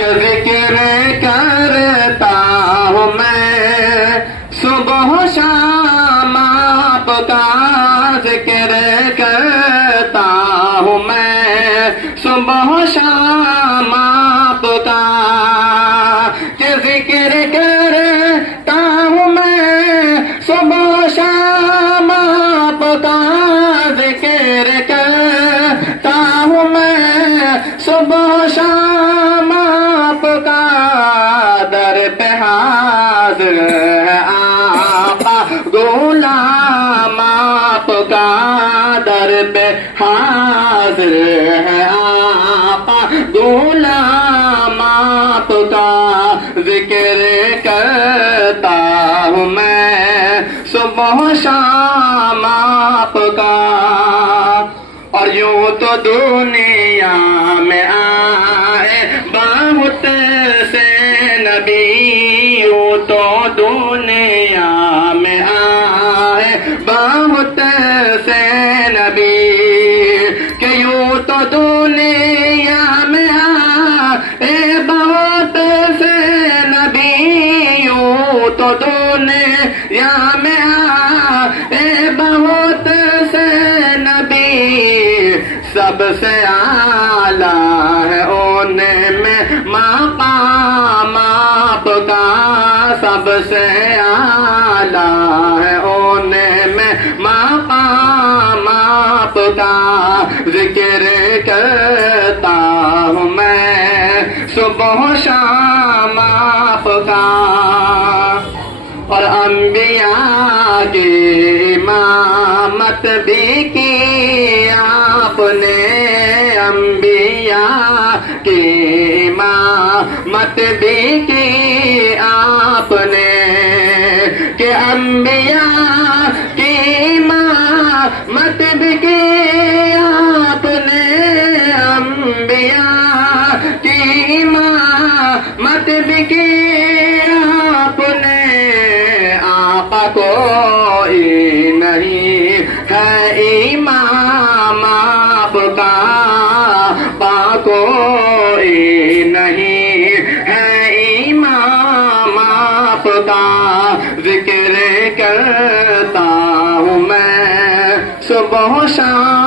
ذکر کرتا ہوں میں صبح و شام آپ کا، ذکر کرتا ہوں میں صبح و شام آپ کا، کہ ذکر کرتا ہوں میں صبح و شام آپ کا، ذکر کرتا ہوں میں صبح و شام آپ کا، در پہ حاضر ہے آقا غلام آپ کا، در پہ حاضر ہے آقا غلام آپ کا، ذکر کرتا ہوں میں صبح و شام آپ کا۔ اور یوں تو دنیا میں آئے بہت سے نبی، یوں تو دنیا میں آئے بہت سے نبی، کہ یوں تو دنیا میں آئے بہت سے نبی، یوں تو دنیا میں آئے بہت سے نبی، سب سے اعلیٰ ہے ان میں مقام آپ کا، سب سے اعلیٰ ہے ان میں مقام آپ کا، ذکر کرتا ہوں میں صبح و شام آپ کا۔ اور انبیاء کی امامت بھی کی آپ نے، انبیاء کی امامت بھی کی آپ نے، کہ انبیاء کی امامت بھی کی آپ نے، انبیاء کی امامت بھی کی آپ نے، آقا کوئی نہیں ہے امام آپ کا، آقا کوئی نہیں ہے امام آپ کا، ذکر کرتا ہوں میں صبح و شام